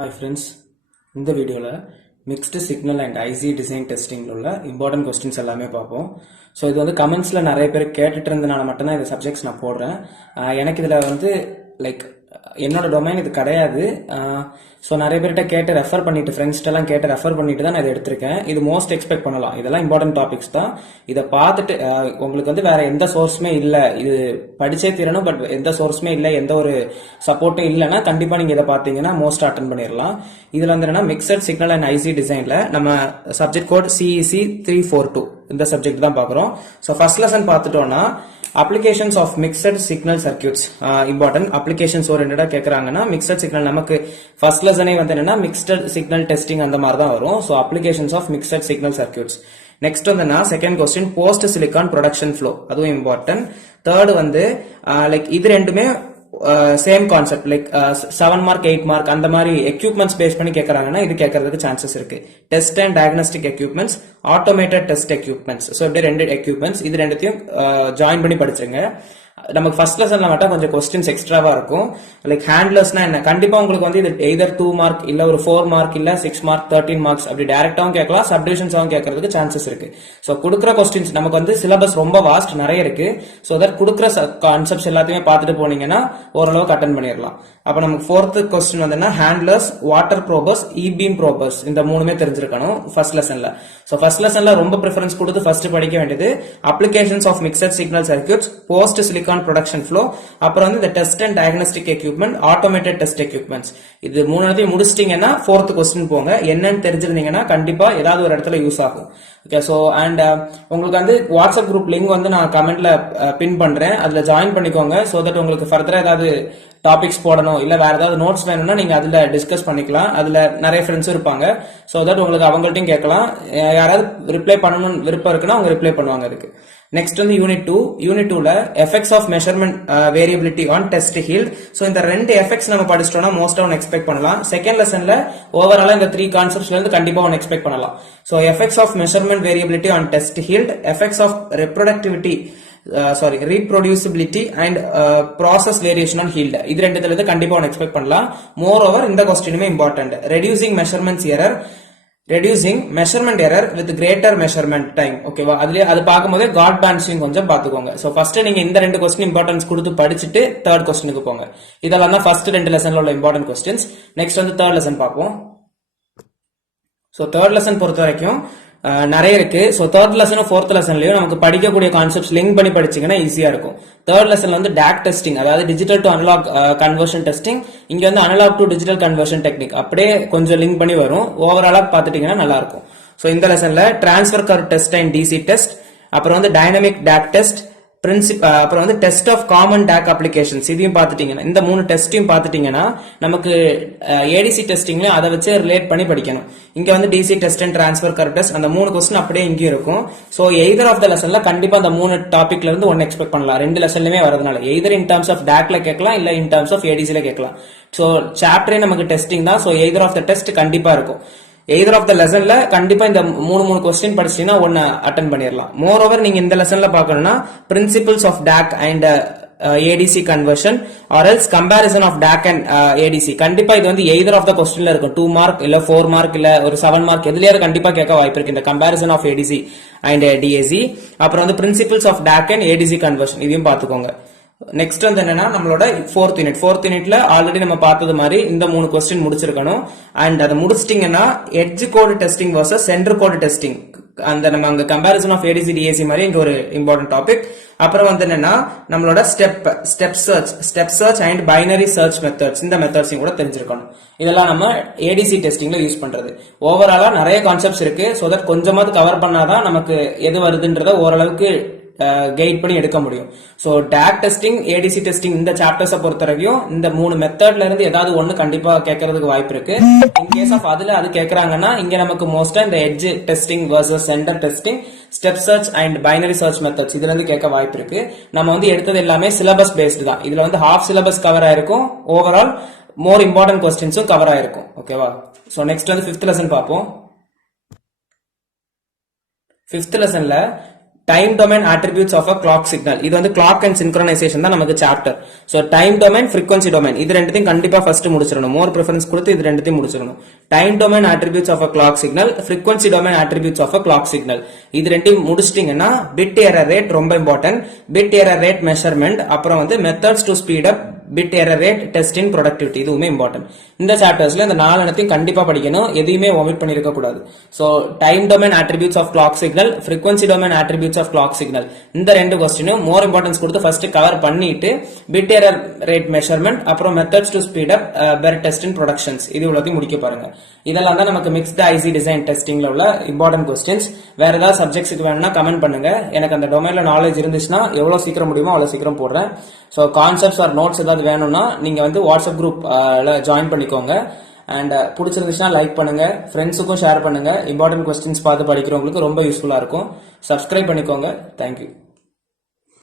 Hi friends, இந்த வீடியோல mixed signal and IC design டெஸ்டிங்ல உள்ள இம்பார்ட்டன்ட் கொஸ்டின்ஸ் எல்லாமே பார்ப்போம். ஸோ இது வந்து கமெண்ட்ஸ்ல நிறைய பேர் கேட்டுட்டு இருந்தனால மட்டும்தான் இந்த சப்ஜெக்ட்ஸ் நான் போடுறேன். எனக்கு இதுல வந்து லைக் என்னோட டொமைன் இது கிடையாது. ஸோ நிறைய பேர்கிட்ட கேட்டு ரெஃபர் பண்ணிட்டு ஃப்ரெண்ட்ஸ்ட்டெல்லாம் கேட்டு ரெஃபர் பண்ணிட்டு தான் நான் இதை எடுத்திருக்கேன். இது மோஸ்ட் எக்ஸ்பெக்ட் பண்ணலாம். இதெல்லாம் இம்பார்ட்டன்ட் டாபிக்ஸ் தான். இதை பார்த்துட்டு உங்களுக்கு வந்து வேற எந்த சோர்ஸுமே இல்லை, இது படிச்சே தீரணும், பட் எந்த சோர்ஸுமே இல்லை, எந்த ஒரு சப்போர்ட்டும் இல்லைன்னா கண்டிப்பா நீங்க இதை பார்த்தீங்கன்னா மோஸ்ட் அட்டன் பண்ணிடலாம். இதுல வந்து என்னன்னா மிக்சட் சிக்னல் அண்ட் ஐசி டிசைன்ல நம்ம சப்ஜெக்ட் கோட் சிஇசி 342 இந்த சப்ஜெக்ட் தான் பார்க்குறோம். ஸோ ஃபர்ஸ்ட் லெசன் பார்த்துட்டோம்னா applications of mixed signal circuits important. Applications ஓரியன்டா கேட்கறாங்கன்னா மிக்சட் சிக்னல் நமக்கு ஃபர்ஸ்ட் லெசனே வந்து என்னன்னா மிக்சட் சிக்னல் டெஸ்டிங் அந்த மாதிரி தான் வரும். So applications of mixed signal circuits. Next வந்து second question post silicon production flow, அதுவும் இம்பார்ட்டன்ட். தேர்ட் வந்து லைக் இது ரெண்டுமே same concept, like 7 mark 8 mark அந்த மாதிரி எக்யூப்மெண்ட்ஸ் பேஸ் பண்ணி கேட்கறாங்கன்னா இது கேட்கறதுக்கு சான்சஸ் இருக்கு. Test and diagnostic equipments, automated test equipments. So இப்படி ரெண்டு எக்யூப்மெண்ட்ஸ், இது ரெண்டுத்தையும் ஜாயின் பண்ணி படிச்சுங்க. நமக்கு ஃபர்ஸ்ட் லெசன்ல மட்டும் கொஞ்சம் கொஸ்டின்ஸ் எக்ஸ்ட்ராவா இருக்கும். லைக் ஹேண்ட்லர்ஸ்னா என்ன, கண்டிப்பா உங்களுக்கு வந்து இது எய்தர் 2 மார்க் இல்ல ஒரு 4 மார்க் இல்ல 6 மார்க் 13 மார்க்ஸ் அப்படி டைரக்டாவும் கேட்கலாம், சப்டிவிஷன்ஸாவும் கேட்கறதுக்கு சான்சஸ் இருக்கு. ஸோ கொடுக்குற கொஸ்டின்ஸ் நமக்கு வந்து சிலபஸ் ரொம்ப வாஸ்ட், நிறைய இருக்கு. ஸோ தட் கொடுக்குற கான்செப்ட்ஸ் எல்லாத்தையுமே பார்த்துட்டு போனீங்கன்னா ஓரளவுக்கு அட்டன் பண்ணிடலாம். அப்ப நமக்கு ஃபோர்த் கொஸ்டின் வந்து handlers, wafer probers, E beam probers, இந்த மூணுமே தெரிஞ்சிருக்கணும் ஃபர்ஸ்ட் லெசன்ல. ஸோ ஃபர்ஸ்ட் லெசன்ல ரொம்ப ப்ரிஃபரன்ஸ் கொடுத்து ஃபர்ஸ்ட் படிக்க வேண்டியது applications of mixed signal circuits, post silicon production flow, அப்புறம் வந்து test and diagnostic equipment, automated test equipments. இது மூணுத்தையும் முடிச்சிட்டீங்கன்னா ஃபோர்த் கொஸ்டின் போங்க. என்னன்னு தெரிஞ்சிருந்தீங்கன்னா கண்டிப்பா ஏதாவது ஒரு இடத்துல யூஸ் ஆகும். ஓகே, ஸோ அண்ட் உங்களுக்கு வந்து வாட்ஸ்அப் குரூப் லிங்க் வந்து நான் கமெண்ட்ல பின் பண்றேன், அதுல ஜாயின் பண்ணிக்கோங்க. ஸோ தட் உங்களுக்கு ஃபர்தரா ஏதாவது டாபிக்ஸ் போடணும் இல்ல வேற ஏதாவது நோட்ஸ் வேணும்னா நீங்க அதுல டிஸ்கஸ் பண்ணிக்கலாம். அதுல நிறைய ஃப்ரெண்ட்ஸும் இருப்பாங்க. ஸோ தட் உங்களுக்கு அவங்கள்ட்டையும் கேட்கலாம். யாராவது ரிப்ளை பண்ணணும்னு விருப்பம் இருக்குன்னா அவங்க ரிப்ளை பண்ணுவாங்க அதுக்கு. நெக்ஸ்ட் வந்து யூனிட் 2. யூனிட் 2ல effects of measurement variability on test yield. So இந்த ரெண்டு எஃபெக்ட்ஸ் நம்ம படிச்சிட்டோம்னா மோஸ்டா ஒன்று எக்ஸ்பெக்ட் பண்ணலாம். செகண்ட் லெசன்ல ஓவராலா இந்த 3 கான்செப்ட்ஸ்ல இருந்து கண்டிப்பா ஒன்று எக்ஸ்பெக்ட் பண்ணலாம். So effects of measurement variability on test yield, effects of reproducibility and process variation on yield. இது ரெண்டுத்துல இருந்து கண்டிப்பா ஒன்று எக்ஸ்பெக்ட் பண்ணலாம். மோர் ஓவர் இந்த கொஸ்டினுமே important. Reducing measurement error with greater measurement time. ஓகேவா, அதுலயே அது பார்க்கும்போது காட் பேலன்சிங் கொஞ்சம் பாத்துக்கோங்க. சோ ஃபர்ஸ்ட் நீங்க இந்த ரெண்டு கொஸ்டின் இம்பார்ட்டன்ஸ் கொடுத்து படிச்சுட்டு தேர்ட் கொஸ்டினுக்கு போங்க. இதெல்லாம் தான் ஃபர்ஸ்ட் 2 லெசன்ல உள்ள இம்பார்ட்டன்ட் கொஸ்டின்ஸ். நெக்ஸ்ட் வந்து தேர்ட் லெசன் பார்ப்போம். சோ தேர்ட் லெசன் பொறுத்த வரைக்கும் நிறைய இருக்கு. ஸோ தேர்ட் லெசனும் ஃபோர்த் லெசன்லயும் நமக்கு படிக்கக்கூடிய கான்செப்ட்ஸ் லிங்க் பண்ணி படிச்சீங்கன்னா ஈஸியா இருக்கும். தேர்ட் லெசன்ல வந்து DAC டெஸ்டிங், அதாவது digital to analog conversion testing, இங்க வந்து analog to digital conversion technique அப்படியே கொஞ்சம் லிங்க் பண்ணி வரும். ஓவராலா பாத்துட்டீங்கன்னா நல்லா இருக்கும். ஸோ இந்த லெசன்ல transfer curve test and DC test, அப்புறம் வந்து டைனமிக் DAC டெஸ்ட், அப்புறம் வந்து test of common DAC applications, இதையும் பார்த்துட்டீங்கன்னா இந்த 3 டெஸ்டையும் பார்த்துட்டீங்கன்னா நமக்கு ஏடிசி டெஸ்டிங்ல அதை வச்சு ரிலேட் பண்ணி படிக்கணும். இங்க வந்து DC test and transfer curve test, அந்த 3 கொஸ்டின் அப்படியே இங்கே இருக்கும். ஸோ எய்தர் ஆஃப் த லெசன்ல கண்டிப்பா அந்த 3 டாபிக்ல இருந்து ஒன்னு எக்ஸ்பெக்ட் பண்ணலாம். 2 லெசன்லயுமே வரதுனால எய்தர் இன் டர்ம்ஸ் ஆஃப் DACல கேட்கலாம் இல்ல இன் டர்ம்ஸ் ஆஃப் ஏடிசில கேட்கலாம். ஸோ சாப்டரே நமக்கு டெஸ்டிங் தான். So either of the test கண்டிப்பா இருக்கும். எய்தர் ஆஃப் த லெசன்ல கண்டிப்பா இந்த 3 கொஸ்டின் படிச்சீங்கன்னா ஒன்னு அட்டன் பண்ணிடலாம். மோர் ஓவர் நீங்க இந்த லெசன்ல பார்க்கணும்னா principles of DAC and ADC conversion or else comparison of DAC and ADC, கண்டிப்பா இது வந்து எய்தர் ஆஃப் த கொஸ்டின்ல இருக்கும். 2 மார்க் இல்ல 4 மார்க் இல்ல ஒரு 7 மார்க் எதுலயாவது கண்டிப்பா கேட்க வாய்ப்பு இருக்கு இந்த comparison of ADC and DAC. அப்புறம் வந்து principles of DAC and ADC conversion, இதையும் பாத்துக்கோங்க. நெக்ஸ்ட் வந்து என்னன்னா நம்மளோட ஃபோர்த் யூனிட்ல ஆல்ரெடி நம்ம பார்த்தது மாதிரி இந்த 3 கொஸ்டின் முடிச்சிருக்கணும். அண்ட் அதை முடிச்சிட்டீங்கன்னா edge code testing versus centre code testing, அந்த நம்ம அங்க கம்பேரிசன் ஆஃப் ஏடிசி டிஏசி மாதிரி இங்க ஒரு இம்பார்ட்டன்ட் டாபிக். அப்புறம் வந்து என்னன்னா நம்மளோட step search and binary search methods, இந்த மெத்தட்ஸையும் கூட தெரிஞ்சிருக்கணும். இதெல்லாம் நம்ம ஏடிசி டெஸ்டிங்ல யூஸ் பண்றது. ஓவராலா நிறைய கான்செப்ட்ஸ் இருக்கு. சோ தட் கொஞ்சமாவது கவர் பண்ணாதான் நமக்கு எது வருதுன்றத ஓரளவுக்கு கைட் பண்ணி எடுக்க முடியும். So DAC testing, ADC testing இந்த சாப்டர்ஸை பொறுத்த வரைக்கும் இந்த 3 மெத்தட்ல இருந்து ஏதாவது ஒன்னு கண்டிப்பா கேட்கறதுக்கு வாய்ப்பு இருக்கு. இன் கேஸ் ஆஃப் அதுல அது கேட்கறாங்கன்னா இங்க நமக்கு மோஸ்டா இந்த edge testing versus centre testing, step search and binary search methods இதுல இருந்து கேட்க வாய்ப்பு இருக்கு. நம்ம வந்து எடுத்தது எல்லாமே சிலபஸ் பேஸ்டு தான். இதுல வந்து ஹாஃப் சிலபஸ் கவர் ஆயிருக்கும். ஓவரால் மோர் இம்பார்ட்டன்ட் கொஸ்டின்ஸும் கவர் ஆயிருக்கும். ஓகேவா, சோ நெக்ஸ்ட் வந்து 5th லெசன் பார்ப்போம். 5th லெசன்ல time domain attributes of a clock signal. இது வந்து கிளாக் அண்ட் சின்க்ரோனைசேஷன் தான் நமக்கு chapter. So time domain, frequency domain இது ரெண்டுத்தையும் கண்டிப்பா ஃபர்ஸ்ட் முடிச்சிடணும். மோர் ப்ரிஃபரன்ஸ் கொடுத்து இது ரெண்டுத்தையும் முடிச்சிடணும். Time domain attributes of a clock signal, frequency domain attributes of a clock signal இது ரெண்டையும் முடிச்சிட்டீங்கன்னா பிட் எரர் ரேட் ரொம்ப important. Bit error rate measurement, அப்புறம் வந்து methods to speed up bit error rate, test in productivity இதுவுமே important. இந்த சாப்டர்ஸ்ல இந்த 4 இடத்தையும் கண்டிப்பா படிக்கணும். எதையுமே ஒமிட் பண்ணிருக்க கூடாது. So time domain attributes of clock signal, frequency domain attributes of clock signal இந்த ரெண்டு கொஸ்டினும் மோர் இம்பார்ட்டன்ஸ் கொடுத்து ஃபர்ஸ்ட் கவர் பண்ணிட்டு பிட் எரர் ரேட் மெஷர்மெண்ட், அப்புறம் methods to speed up BER test in productions இது எல்லாத்தையும் முடிக்க பாருங்க. இதெல்லாம் தான் நமக்கு மிக்ஸ்ட் ஐசி டிசைன் டெஸ்டிங்ல உள்ள இம்பார்ட்டன்ட் கொஸ்டின்ஸ். வேற ஏதாவது சப்ஜெக்ட்ஸ்க்கு வேணும்னா கமெண்ட் பண்ணுங்க. எனக்கு அந்த டொமைன்ல நாலேஜ் இருந்துச்சுன்னா எவ்வளவு சீக்கிரம் முடியுமோ அவ்வளவு சீக்கிரம் போடுறேன். ஸோ கான்செப்ட்ஸ் ஆர் நோட்ஸ் ஏதாவது வேணும்னா நீங்க வந்து வாட்ஸ்அப் குரூப் ஜாயின் பண்ணிக்கோங்க. அண்ட் பிடிச்சிருந்துச்சுன்னா லைக் பண்ணுங்க, ஃப்ரெண்ட்ஸுக்கும் ஷேர் பண்ணுங்க. இம்பார்ட்டன்ட் கொஸ்டின்ஸ் பார்த்து படிக்கிறவங்களுக்கு ரொம்ப யூஸ்ஃபுல்லா இருக்கும். சப்ஸ்கிரைப் பண்ணிக்கோங்க. தேங்க்யூ.